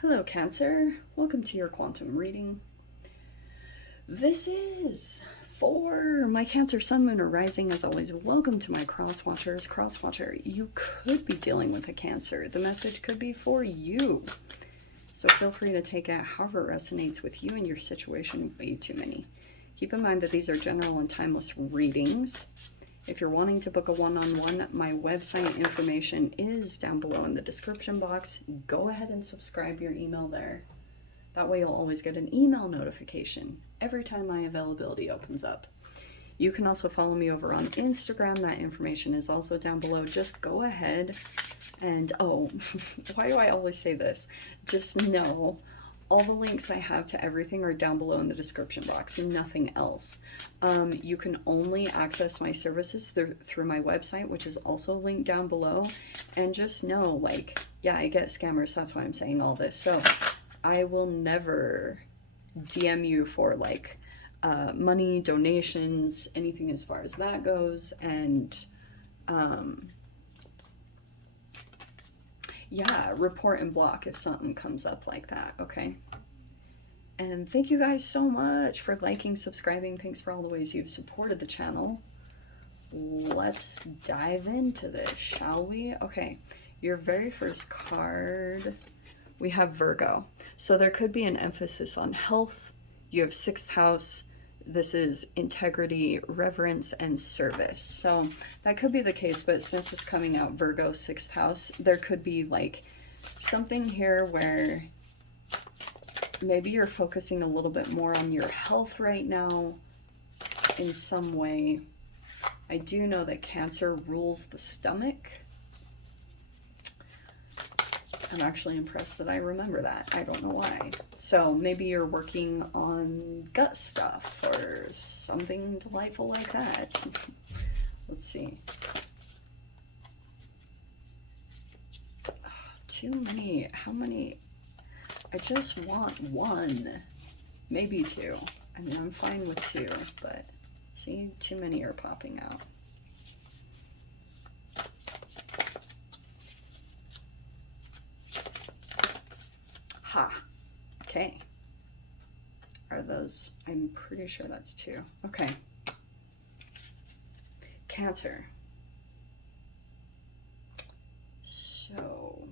Hello, Cancer. Welcome to your quantum reading. This is for my Cancer Sun, Moon, or Rising. As always, welcome to my Crosswatchers. Crosswatcher, you could be dealing with a Cancer. The message could be for you. So feel free to take it however it resonates with you and your situation. Way too many. Keep in mind that these are general and timeless readings. If you're wanting to book a one-on-one, my website information is down below in the description box. Go ahead and subscribe your email there. That way you'll always get an email notification every time my availability opens up. You can also follow me over on Instagram. That information is also down below. Just go ahead and, oh, why do I always say this? Just know all the links I have to everything are down below in the description box and nothing else. You can only access my services through my website, which is also linked down below. And just know, like, yeah, I get scammers. That's why I'm saying all this. So I will never DM you for like money, donations, anything as far as that goes. And yeah, report and block if something comes up like that, okay? And thank you guys so much for liking, subscribing. Thanks for all the ways you've supported the channel. Let's dive into this, shall we? Okay, your very first card, we have Virgo. So there could be an emphasis on health. You have 6th house. This is integrity, reverence, and service. So that could be the case, but since it's coming out Virgo 6th house, there could be like something here where maybe you're focusing a little bit more on your health right now in some way. I do know that Cancer rules the stomach. I'm actually impressed that I remember that. I don't know why. So maybe you're working on gut stuff or something delightful like that. Let's see. Too many. How many? I just want one. Maybe 2. I mean, I'm fine with 2, but see, too many are popping out. Ha. Okay. Are those? I'm pretty sure that's 2. Okay. Cancer. So,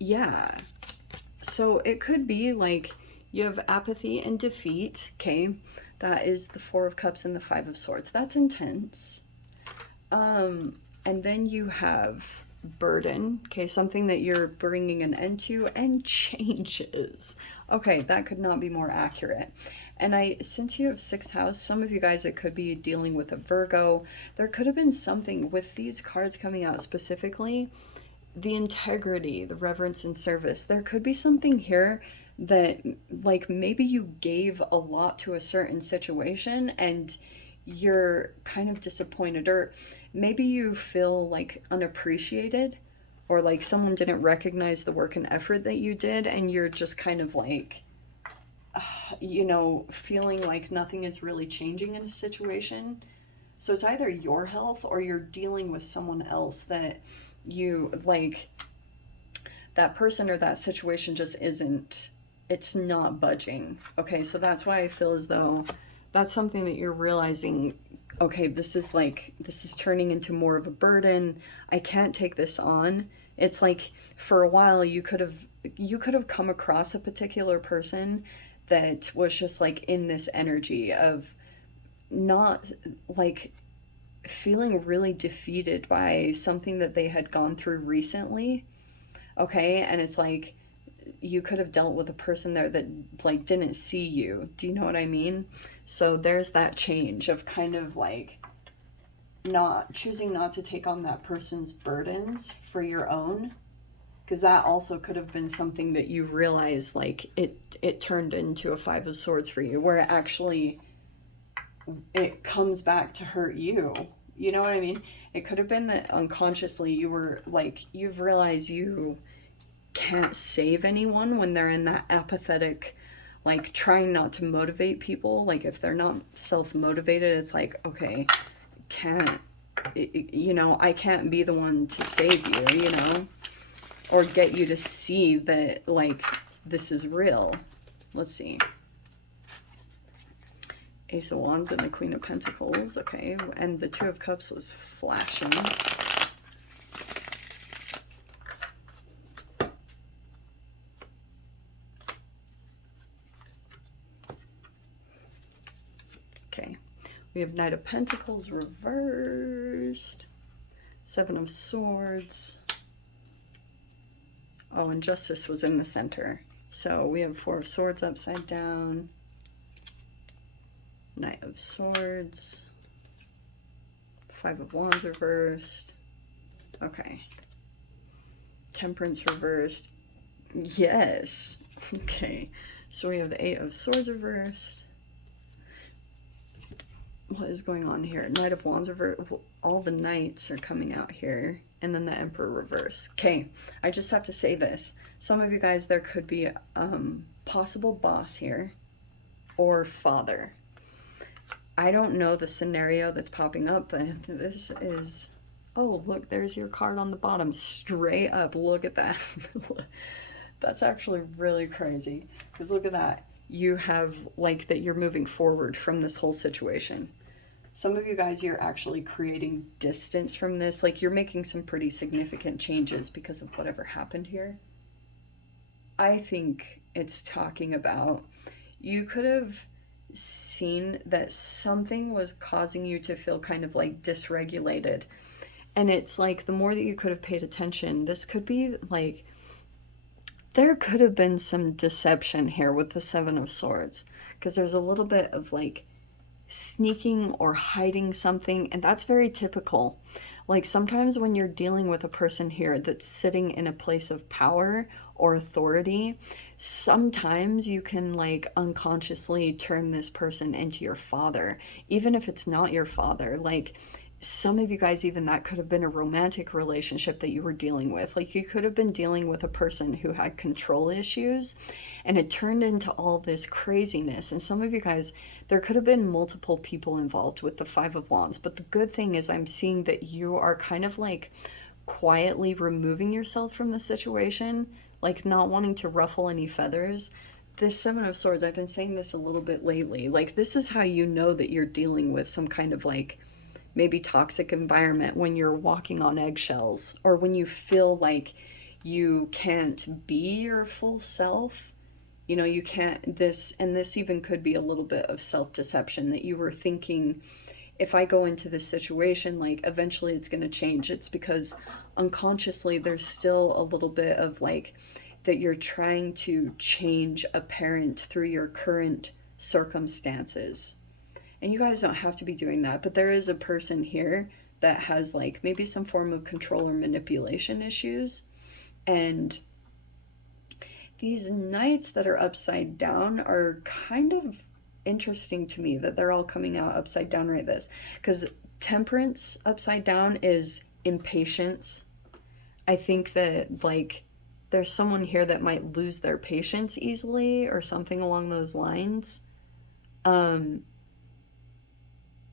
yeah. So it could be like you have apathy and defeat. Okay. That is the 4 of Cups and the 5 of Swords. That's intense. And then you have burden, okay, something that you're bringing an end to, and changes. Okay, that could not be more accurate. And since you have 6th house, some of you guys, it could be dealing with a Virgo. There could have been something with these cards coming out specifically, the integrity, the reverence and service. There could be something here that like maybe you gave a lot to a certain situation and you're kind of disappointed, or maybe you feel like unappreciated, or like someone didn't recognize the work and effort that you did, and you're just kind of like, you know, feeling like nothing is really changing in a situation. So it's either your health or you're dealing with someone else that you like, that person or that situation just isn't, it's not budging. Okay, so that's why I feel as though that's something that you're realizing, okay, this is turning into more of a burden. I can't take this on. It's like for a while you could have come across a particular person that was just like in this energy of not like feeling really defeated by something that they had gone through recently. Okay, and it's like you could have dealt with a person there that like didn't see you. Do you know what I mean? So there's that change of kind of like choosing not to take on that person's burdens for your own, because that also could have been something that you realize like it turned into a 5 of Swords for you, where it comes back to hurt you. You know what I mean? It could have been that unconsciously you were like, you've realized you can't save anyone when they're in that apathetic, like trying not to motivate people. Like if they're not self-motivated, it's like, okay, you know, I can't be the one to save you, you know? or get you to see that, like, this is real. Let's see. Ace of Wands and the Queen of Pentacles. Okay, and the Two of Cups was flashing. Okay, we have Knight of Pentacles reversed. Seven of Swords. Oh, and Justice was in the center. So we have Four of Swords upside down. Knight of Swords. Five of Wands reversed. Okay. Temperance reversed. Yes. Okay. So we have the Eight of Swords reversed. What is going on here? Knight of Wands reversed. All the knights are coming out here. And then the Emperor reverse. Okay. I just have to say this. Some of you guys, there could be possible boss here. Or father. I don't know the scenario that's popping up, but this is... Oh, look, there's your card on the bottom. Straight up, look at that. That's actually really crazy. Because look at that. You have, like, that you're moving forward from this whole situation. Some of you guys, you're actually creating distance from this. Like, you're making some pretty significant changes because of whatever happened here. I think it's talking about... You could have seen that something was causing you to feel kind of like dysregulated, and it's like the more that you could have paid attention, this could be like there could have been some deception here with the Seven of Swords, because there's a little bit of like sneaking or hiding something, and that's very typical. Like sometimes when you're dealing with a person here that's sitting in a place of power or authority, sometimes you can like unconsciously turn this person into your father, even if it's not your father. Like some of you guys, even that could have been a romantic relationship that you were dealing with. Like you could have been dealing with a person who had control issues, and it turned into all this craziness. And some of you guys, there could have been multiple people involved with the Five of Wands. But the good thing is I'm seeing that you are kind of like quietly removing yourself from the situation, like not wanting to ruffle any feathers. This Seven of Swords, I've been saying this a little bit lately, like this is how you know that you're dealing with some kind of like maybe toxic environment, when you're walking on eggshells, or when you feel like you can't be your full self. You know, you can't, this even could be a little bit of self-deception, that you were thinking, if I go into this situation, like eventually it's going to change. It's because unconsciously there's still a little bit of like that you're trying to change a parent through your current circumstances. And you guys don't have to be doing that, but there is a person here that has like maybe some form of control or manipulation issues. And these knights that are upside down are kind of interesting to me, that they're all coming out upside down like this, because temperance upside down is impatience. I think that like there's someone here that might lose their patience easily or something along those lines.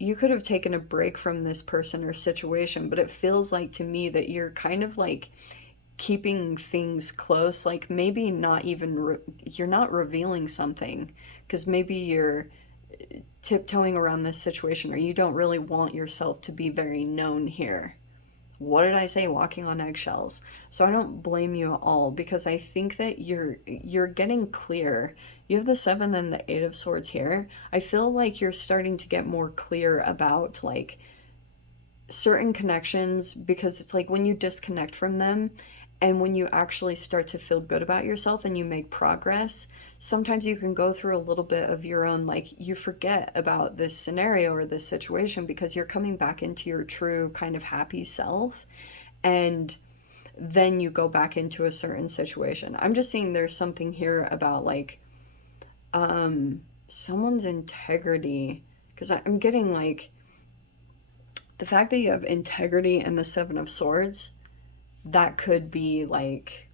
You could have taken a break from this person or situation, but it feels like to me that you're kind of like keeping things close, like maybe not even you're not revealing something, because maybe you're tiptoeing around this situation, or you don't really want yourself to be very known here. What did I say? Walking on eggshells. So I don't blame you at all, because I think that you're getting clear. You have the Seven and the Eight of Swords here. I feel like you're starting to get more clear about like certain connections, because it's like when you disconnect from them and when you actually start to feel good about yourself and you make progress, sometimes you can go through a little bit of your own, like you forget about this scenario or this situation because you're coming back into your true kind of happy self, and then you go back into a certain situation. I'm just seeing there's something here about like someone's integrity, because I'm getting like the fact that you have integrity and the Seven of Swords, that could be like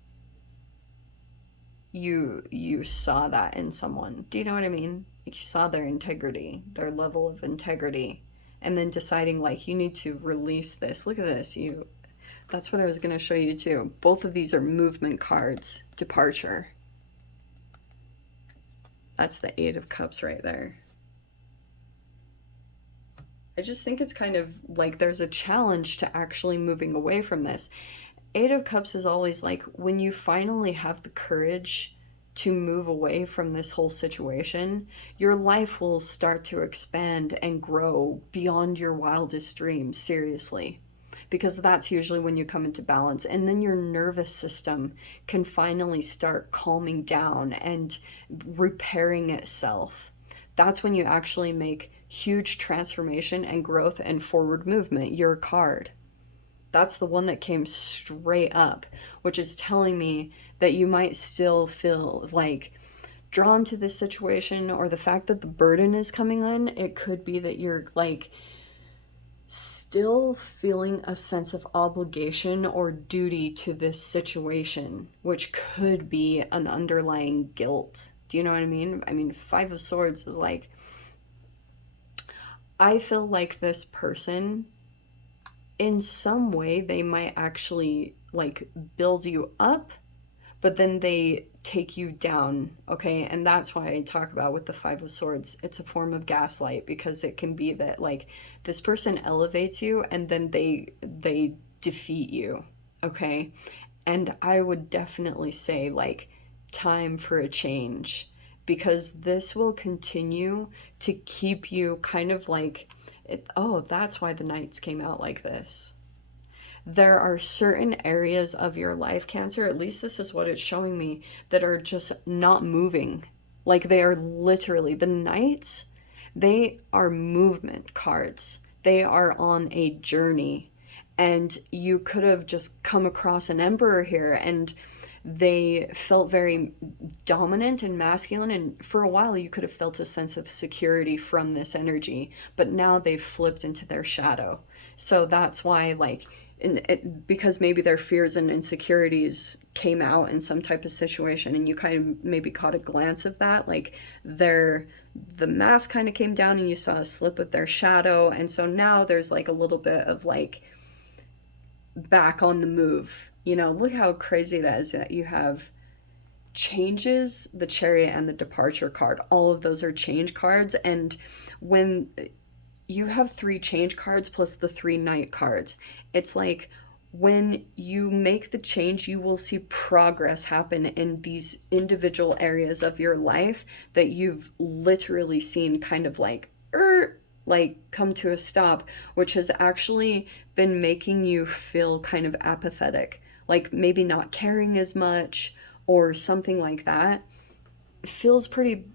you saw that in someone. Do you know what I mean? Like you saw their integrity, their level of integrity, and then deciding like you need to release this. Look at this. That's what I was going to show you too. Both of these are movement cards. Departure. That's the Eight of Cups right there. I just think it's kind of like there's a challenge to actually moving away from this. Eight of Cups is always like when you finally have the courage to move away from this whole situation, your life will start to expand and grow beyond your wildest dreams, seriously. Because that's usually when you come into balance. And then your nervous system can finally start calming down and repairing itself. That's when you actually make huge transformation and growth and forward movement. Your card. That's the one that came straight up, which is telling me that you might still feel like drawn to this situation, or the fact that the burden is coming on. It could be that you're like still feeling a sense of obligation or duty to this situation, which could be an underlying guilt. Do you know what I mean? I mean, Five of Swords is like, I feel like this person, in some way, they might actually like build you up, but then they take you down, okay? And that's why I talk about with the Five of Swords, it's a form of gaslight, because it can be that like this person elevates you and then they defeat you, okay? And I would definitely say like time for a change, because this will continue to keep you kind of like it. Oh, that's why the Knights came out like this. There are certain areas of your life, Cancer, at least this is what it's showing me, that are just not moving. Like they are literally, the Knights, they are movement cards. They are on a journey. And you could have just come across an Emperor here, and they felt very dominant and masculine, and for a while you could have felt a sense of security from this energy, but now they've flipped into their shadow. So that's why, like, because maybe their fears and insecurities came out in some type of situation, and you kind of maybe caught a glance of that, like the mask kind of came down and you saw a slip of their shadow, and so now there's like a little bit of like back on the move. You know, look how crazy that is, that you have changes, the Chariot, and the Departure card. All of those are change cards. And when you have three change cards plus the three Knight cards, it's like when you make the change, you will see progress happen in these individual areas of your life that you've literally seen kind of like come to a stop, which has actually been making you feel kind of apathetic, like maybe not caring as much or something like that. It feels pretty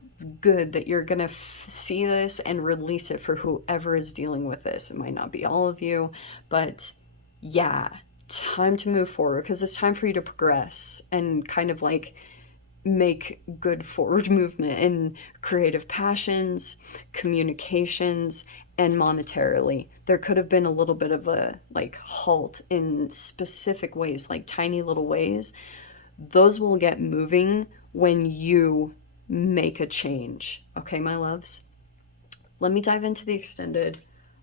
good that you're gonna see this and release it for whoever is dealing with this. It might not be all of you, but yeah, time to move forward, because it's time for you to progress and kind of like make good forward movement in creative passions, communications, and monetarily. There could have been a little bit of a like halt in specific ways, like tiny little ways. Those will get moving when you make a change. Okay, my loves? Let me dive into the extended.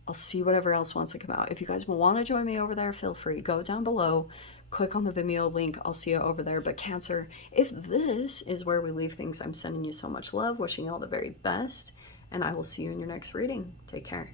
I'll see whatever else wants to come out. If you guys want to join me over there, feel free. Go down below, click on the Vimeo link. I'll see you over there. But Cancer, if this is where we leave things, I'm sending you so much love, wishing you all the very best, and I will see you in your next reading. Take care.